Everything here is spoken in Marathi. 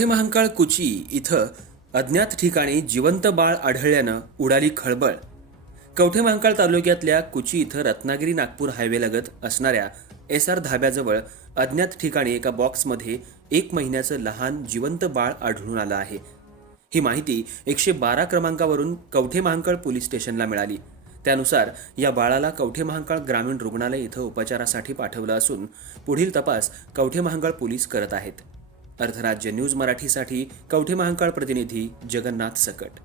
कवठेमहांकाळ कुची इथं अज्ञात ठिकाणी जिवंत बाळ आढळल्यानं उडाली खळबळ। कवठेमहांकाळ तालुक्यातल्या कुची इथं रत्नागिरी नागपूर हायवेलगत असणाऱ्या SR धाब्याजवळ अज्ञात ठिकाणी एका बॉक्समध्ये 1 महिन्याचं लहान जिवंत बाळ आढळून आलं आहे। ही माहिती 112 क्रमांकावरून कवठेमहांकाळ पोलीस स्टेशनला मिळाली। त्यानुसार या बाळाला कवठेमहांकाळ ग्रामीण रुग्णालय इथं उपचारासाठी पाठवलं असून पुढील तपास कवठेमहांकाळ पोलीस करत आहेत। अर्धराज्य न्यूज मराठीसाठी कवठेमहांकाळ प्रतिनिधी जगन्नाथ सकट।